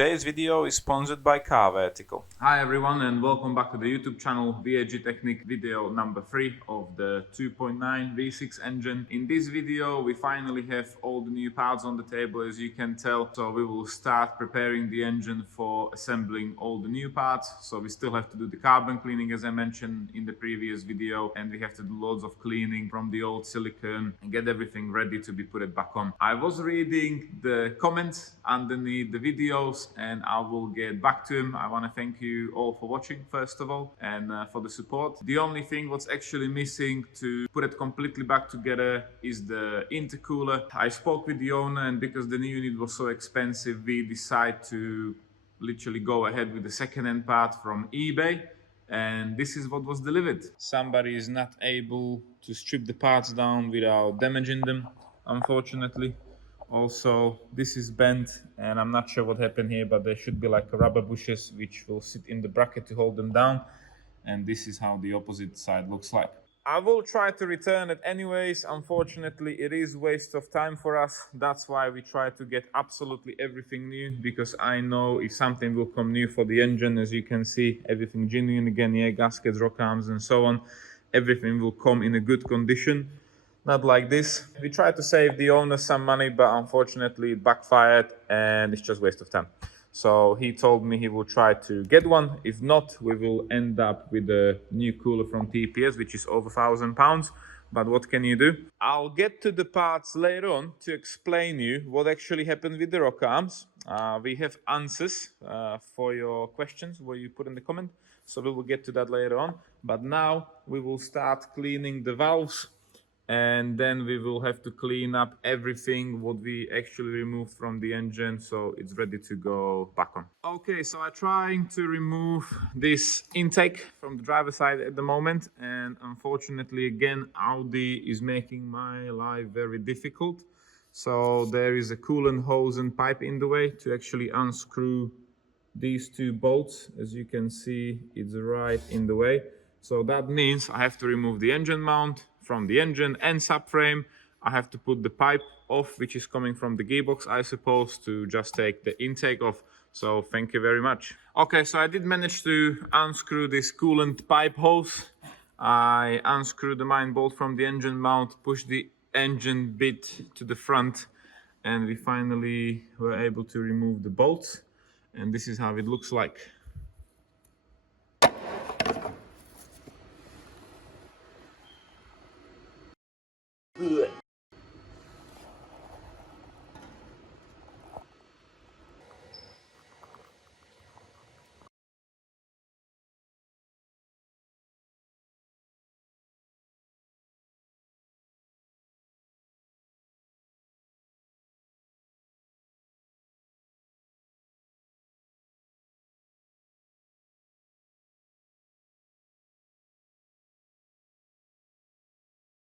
Today's video is sponsored by Car Vertical. Hi everyone and welcome back to the YouTube channel VAG Technique video number 3 of the 2.9 V6 engine. In this video we finally have all the new parts on the table, as you can tell. So we will start preparing the engine for assembling all the new parts. So we still have to do the carbon cleaning, as I mentioned in the previous video, and we have to do loads of cleaning from the old silicone and get everything ready to be put it back on. I was reading the comments underneath the videos and I will get back to him. I want to thank you all for watching first of all, and for the support. The only thing what's actually missing to put it completely back together is the intercooler. I spoke with the owner, and because the new unit was so expensive, we decided to literally go ahead with the second-hand part from eBay, and this is what was delivered. Somebody is not able to strip the parts down without damaging them, unfortunately. Also, this is bent and I'm not sure what happened here, but there should be like rubber bushes which will sit in the bracket to hold them down, and this is how the opposite side looks like. I will try to return it anyways. Unfortunately, it is waste of time for us. That's why we try to get absolutely everything new, because I know if something will come new for the engine, as you can see, everything genuine again, yeah, gaskets, rock arms and so on, everything will come in a good condition. Not like this. We tried to save the owner some money, but unfortunately it backfired and it's just waste of time. So he told me he will try to get one. If not, we will end up with a new cooler from TPS, which is over £1,000. But what can you do? I'll get to the parts later on to explain you what actually happened with the rock arms. We have answers for your questions where you put in the comment. So we will get to that later on. But now we will start cleaning the valves, and then we will have to clean up everything what we actually removed from the engine, so it's ready to go back on. Okay, so I'm trying to remove this intake from the driver's side at the moment, and unfortunately again Audi is making my life very difficult. So there is a coolant hose and pipe in the way to actually unscrew these two bolts. As you can see, it's right in the way. So that means I have to remove the engine mount from the engine and subframe. I have to put the pipe off, which is coming from the gearbox, I suppose, to just take the intake off. So thank you very much. Okay, so I did manage to unscrew this coolant pipe hose. I unscrewed the main bolt from the engine mount, pushed the engine bit to the front, and we finally were able to remove the bolts. And this is how it looks like.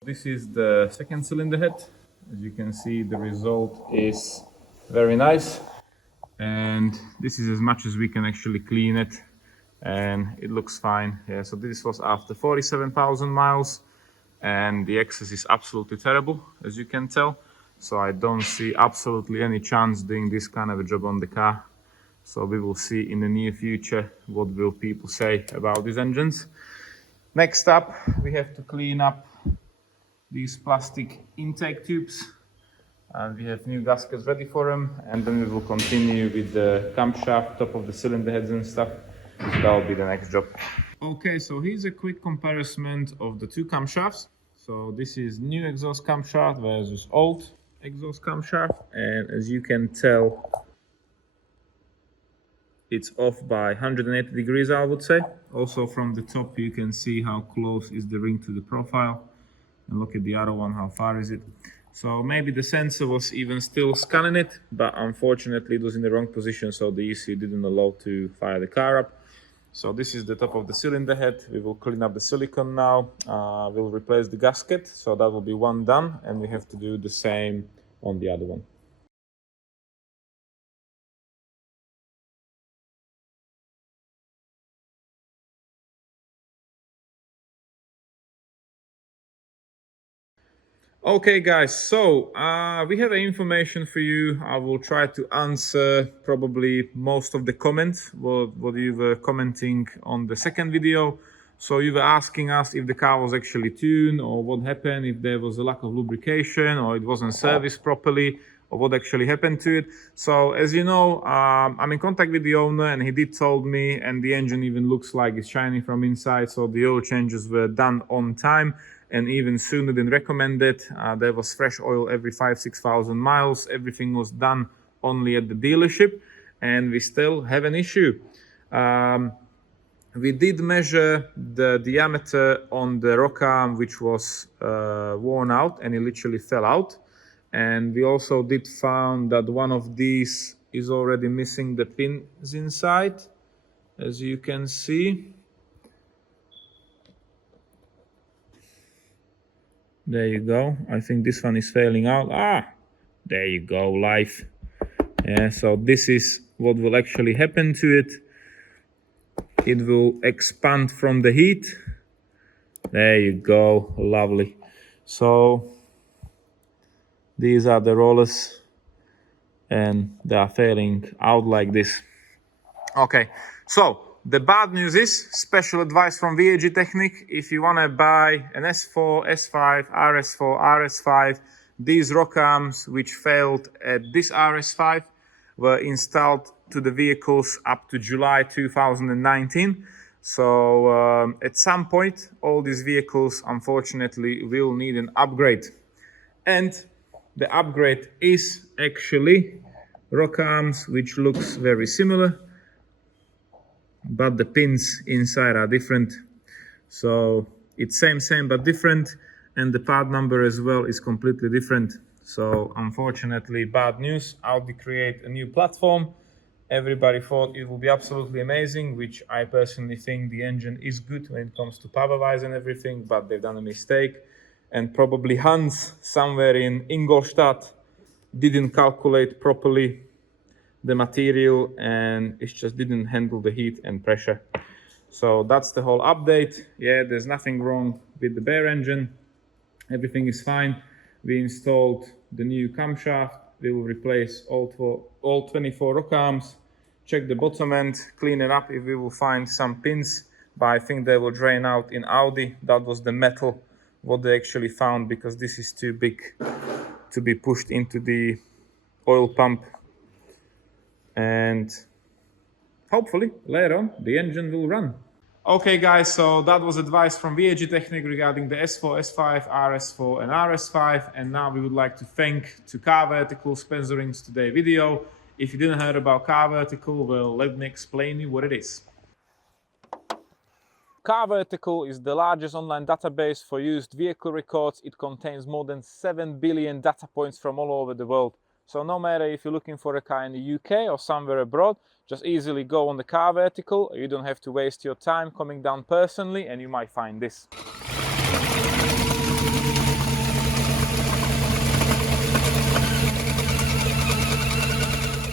This is the second cylinder head. As you can see, the result is very nice, and this is as much as we can actually clean it, and it looks fine. Yeah, so this was after 47,000 miles, and the excess is absolutely terrible, as you can tell. So I don't see absolutely any chance doing this kind of a job on the car. So we will see in the near future what will people say about these engines. Next up, we have to clean up these plastic intake tubes, and we have new gaskets ready for them, and then we will continue with the camshaft, top of the cylinder heads and stuff. So that will be the next job. Okay, so here's a quick comparison of the two camshafts. So this is new exhaust camshaft versus old exhaust camshaft, and as you can tell, it's off by 180 degrees, I would say. Also from the top you can see how close is the ring to the profile. And look at the other one, how far is it? So maybe the sensor was even still scanning it, but unfortunately it was in the wrong position, so the ECU didn't allow to fire the car up. So this is the top of the cylinder head. We will clean up the silicone now. We'll replace the gasket, so that will be one done, and we have to do the same on the other one. Okay guys, so we have information for you. I will try to answer probably most of the comments what you were commenting on the second video. So you were asking us if the car was actually tuned, or what happened, if there was a lack of lubrication, or it wasn't serviced properly, or what actually happened to it. So as you know, I'm in contact with the owner, and he did told me, and the engine even looks like it's shiny from inside, so the oil changes were done on time and even sooner than recommended. There was fresh oil every 5,000-6,000 miles. Everything was done only at the dealership, and we still have an issue. We did measure the diameter on the rock arm, which was worn out, and it literally fell out. And we also did found that one of these is already missing the pins inside, as you can see. There you go. I think this one is failing out. There you go, live. Yeah, so this is what will actually happen to it. It will expand from the heat. There you go, lovely. So these are the rollers, and they are failing out like this. Okay, so the bad news is special advice from VAG Technic. If you want to buy an S4, S5, RS4, RS5, these rock arms which failed at this RS5 were installed to the vehicles up to July 2019. So at some point, all these vehicles unfortunately will need an upgrade. And the upgrade is actually rock arms, which looks very similar, but the pins inside are different. So it's same but different, and the part number as well is completely different. So unfortunately, bad news. Audi create a new platform. Everybody thought it will be absolutely amazing, which I personally think the engine is good when it comes to power-wise and everything, but they've done a mistake. And probably Hans somewhere in Ingolstadt didn't calculate properly the material, and it just didn't handle the heat and pressure. So that's the whole update. Yeah, there's nothing wrong with the bare engine. Everything is fine. We installed the new camshaft. We will replace all 24 rock arms, check the bottom end, clean it up if we will find some pins, but I think they will drain out in Audi. That was the metal what they actually found, because this is too big to be pushed into the oil pump. And hopefully later on the engine will run. Okay guys, so that was advice from VAG Technic regarding the S4, S5, RS4 and RS5, and now we would like to thank to Car Vertical sponsoring today's video. If you didn't hear about Car Vertical, well, let me explain you what it is. Car Vertical is the largest online database for used vehicle records. It contains more than 7 billion data points from all over the world. So no matter if you're looking for a car in the UK or somewhere abroad, just easily go on the Car Vertical. You don't have to waste your time coming down personally, and you might find this.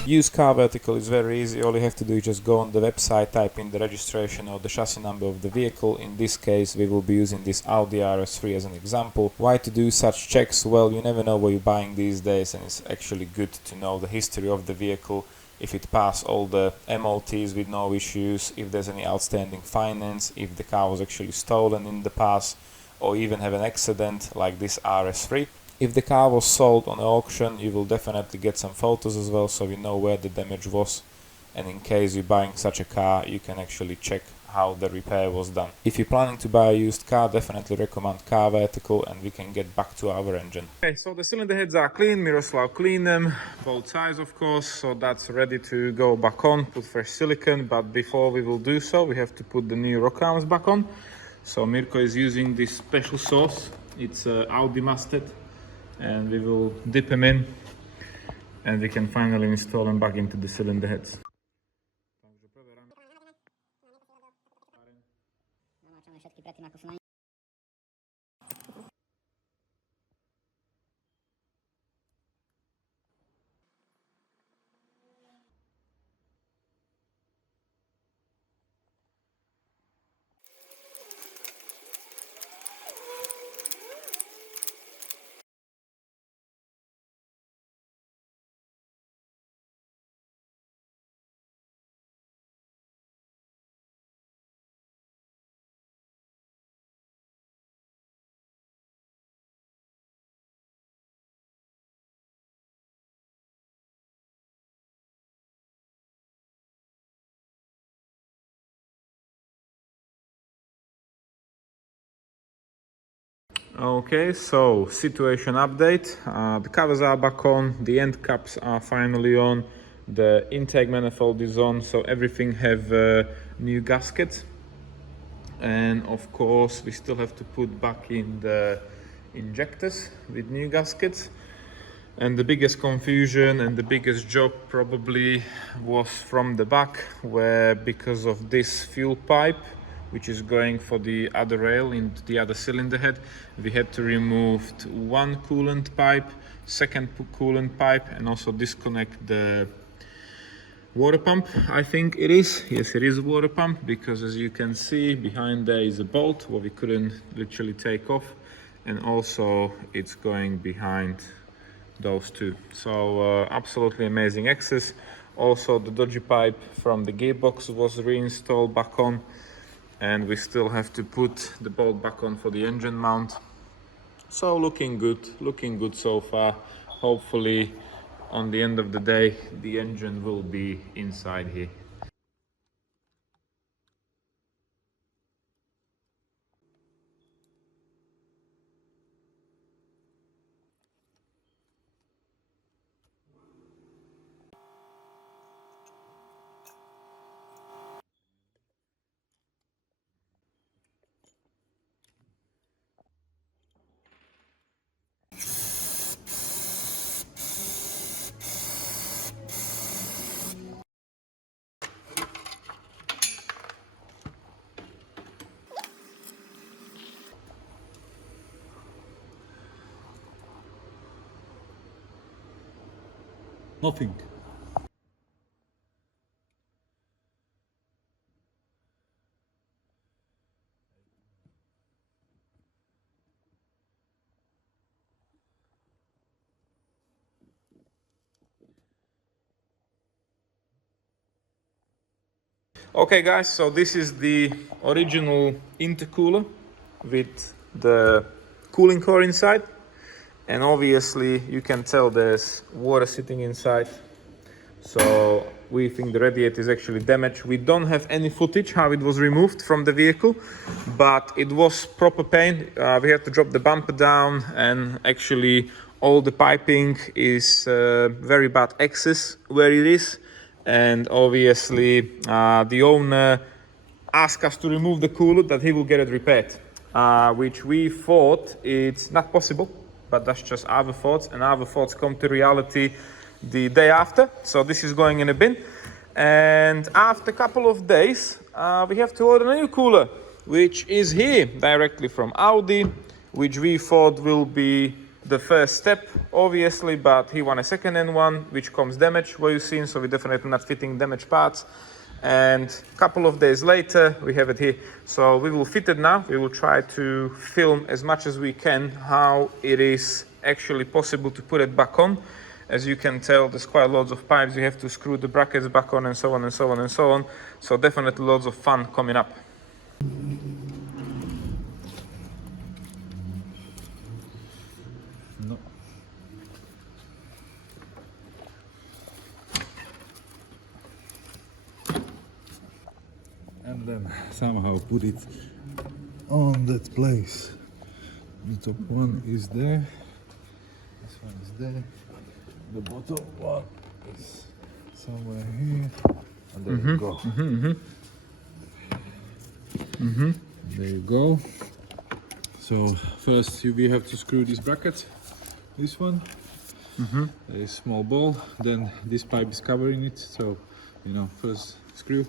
Use Car Vertical is very easy. All you have to do is just go on the website, type in the registration or the chassis number of the vehicle. In this case, we will be using this Audi RS3 as an example. Why to do such checks? Well, you never know what you're buying these days, and it's actually good to know the history of the vehicle, if it passed all the MOTs with no issues, if there's any outstanding finance, if the car was actually stolen in the past, or even have an accident like this RS3. If the car was sold on auction, you will definitely get some photos as well, so you know where the damage was, and in case you're buying such a car, you can actually check how the repair was done. If you're planning to buy a used car, definitely recommend Car Vertical, and we can get back to our engine. Okay, so the cylinder heads are clean. Miroslav cleaned them, both sides of course, so that's ready to go back on, put fresh silicone. But before we will do so, we have to put the new rock arms back on. So Mirko is using this special sauce. It's Audi mustard, and we will dip them in, and we can finally install them back into the cylinder heads. Okay, so situation update. The covers are back on, the end caps are finally on, the intake manifold is on, so everything have new gaskets. And of course we still have to put back in the injectors with new gaskets. And the biggest confusion and the biggest job probably was from the back, where because of this fuel pipe, which is going for the other rail into the other cylinder head, we had to remove one coolant pipe, second coolant pipe, and also disconnect the water pump. I think it is. Yes, it is a water pump, because as you can see behind there is a bolt what we couldn't literally take off, and also it's going behind those two. So absolutely amazing access. Also the dodgy pipe from the gearbox was reinstalled back on, and we still have to put the bolt back on for the engine mount. So looking good so far. Hopefully on the end of the day the engine will be inside here. Nothing. Okay guys, so this is the original intercooler with the cooling core inside, and obviously you can tell there's water sitting inside, so we think the radiator is actually damaged. We don't have any footage how it was removed from the vehicle, but it was proper pain. We had to drop the bumper down, and actually all the piping is very bad access where it is. And obviously the owner asked us to remove the cooler, that he will get it repaired, which we thought it's not possible, but that's just our thoughts, and our thoughts come to reality the day after. So this is going in a bin, and after a couple of days we have to order a new cooler, which is here directly from Audi, which we thought will be the first step, obviously, but he won a second-hand one, which comes damaged, what you've seen, so we're definitely not fitting damaged parts. And a couple of days later, we have it here. So we will fit it now. We will try to film as much as we can how it is actually possible to put it back on. As you can tell, there's quite loads of pipes. You have to screw the brackets back on, and so on and so on and so on. So definitely loads of fun coming up. No. And then somehow put it on that place. The top one is there. This one is there. The bottom one is somewhere here. And there you go. There you go. So first we have to screw these brackets. This one, a small ball, then this pipe is covering it, so you know, first screw,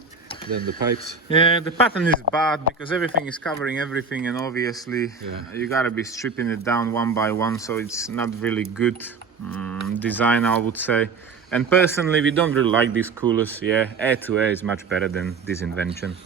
then the pipes. Yeah, the pattern is bad because everything is covering everything, and obviously you gotta be stripping it down one by one, so it's not really good design, I would say. And personally, we don't really like these coolers. Yeah, air to air is much better than this invention.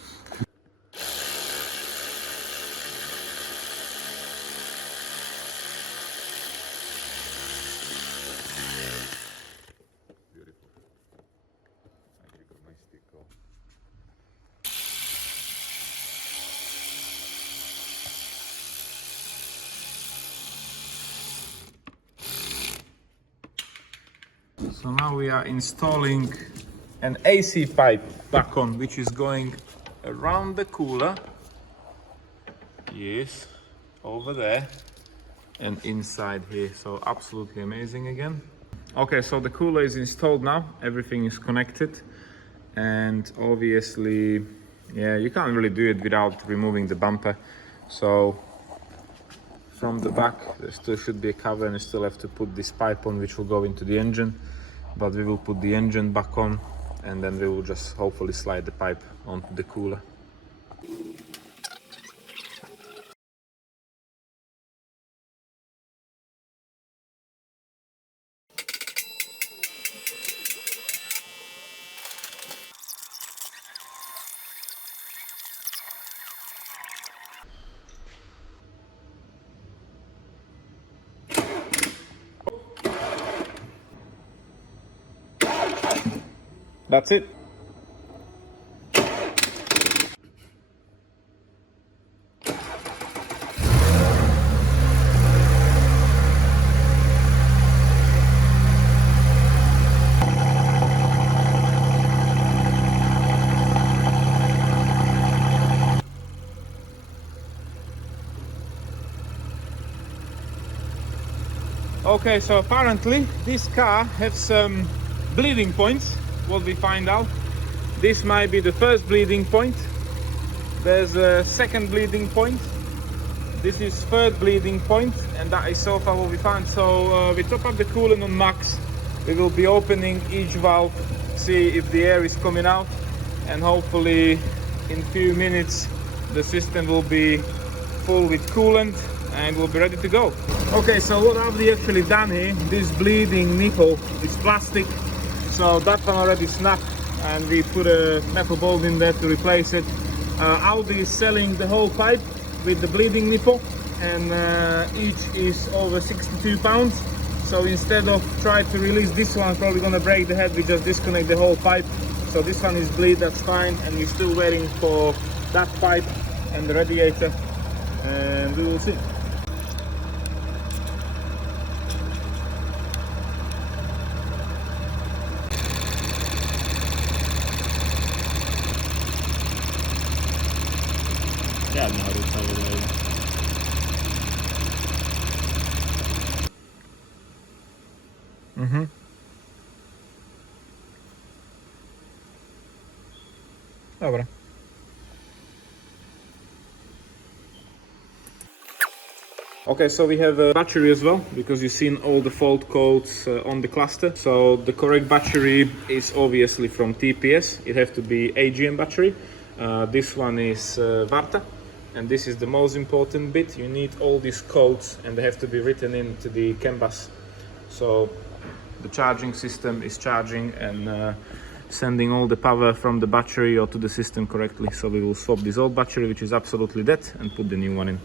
So now we are installing an AC pipe back on, which is going around the cooler. Yes, over there. and inside here, so absolutely amazing again. Okay, so the cooler is installed now, everything is connected, and obviously, yeah, you can't really do it without removing the bumper. So from the back there still should be a cover, and you still have to put this pipe on which will go into the engine, but we will put the engine back on, and then we will just hopefully slide the pipe onto the cooler. That's it. Okay, so apparently this car has some bleeding points, what we find out. This might be the first bleeding point. There's a second bleeding point. This is third bleeding point, and that is so far what we found. So we top up the coolant on max. We will be opening each valve, see if the air is coming out, and hopefully in few minutes the system will be full with coolant and we'll be ready to go. Okay, so what have we actually done here? This bleeding nipple is plastic, so that one already snapped, and we put a metal bolt in there to replace it. Audi is selling the whole pipe with the bleeding nipple, and each is over 62 pounds. So instead of trying to release this one, probably gonna break the head, we just disconnect the whole pipe. So this one is bleed, that's fine, and we're still waiting for that pipe and the radiator, and we will see. Dobra. Okay, so we have a battery as well, because you've seen all the fault codes on the cluster. So the correct battery is obviously from TPS. It has to be AGM battery. This one is Varta, and this is the most important bit. You need all these codes, and they have to be written into the CAN bus. So the charging system is charging and sending all the power from the battery or to the system correctly. So we will swap this old battery, which is absolutely dead, and put the new one in.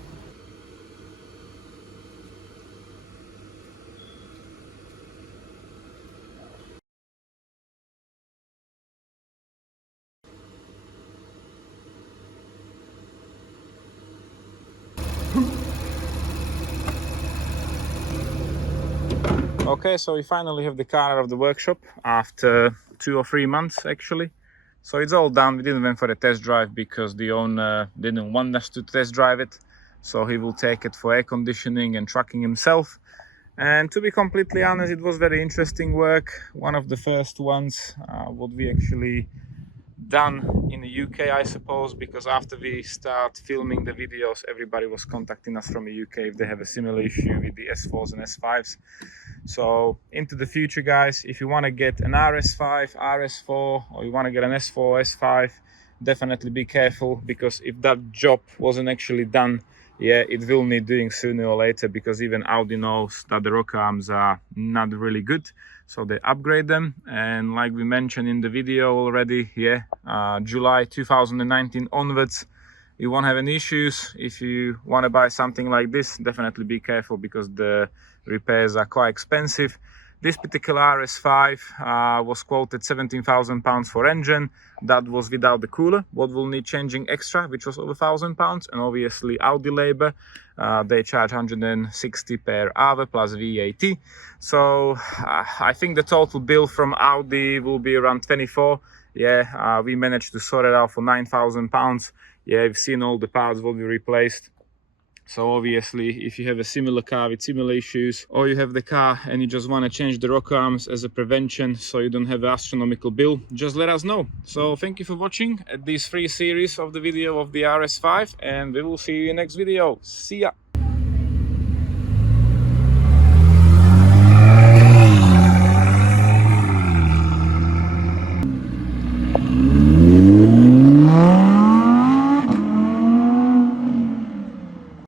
Okay, so we finally have the car out of the workshop after 2 or 3 months actually. So it's all done. We didn't went for a test drive because the owner didn't want us to test drive it. So he will take it for air conditioning and tracking himself. And to be completely honest, it was very interesting work. One of the first ones what we actually done in the UK, I suppose, because after we start filming the videos, everybody was contacting us from the UK if they have a similar issue with the S4s and S5s. So into the future, guys, if you want to get an RS5, RS4, or you want to get an S4, S5, definitely be careful, because if that job wasn't actually done, yeah, it will need doing sooner or later, because even Audi knows that the rocker arms are not really good, so they upgrade them. And like we mentioned in the video already, yeah, July 2019 onwards, you won't have any issues. If you want to buy something like this, definitely be careful, because the repairs are quite expensive. This particular RS5 was quoted £17,000 for engine. That was without the cooler. What will need changing extra, which was over £1,000, and obviously Audi labor. They charge 160 per hour plus VAT. So I think the total bill from Audi will be around 24. Yeah, we managed to sort it out for £9,000. Yeah, I've seen all the parts what we replaced. So obviously, if you have a similar car with similar issues, or you have the car and you just want to change the rocker arms as a prevention so you don't have an astronomical bill, just let us know. So thank you for watching this free series of the video of the RS5, and we will see you in the next video. See ya!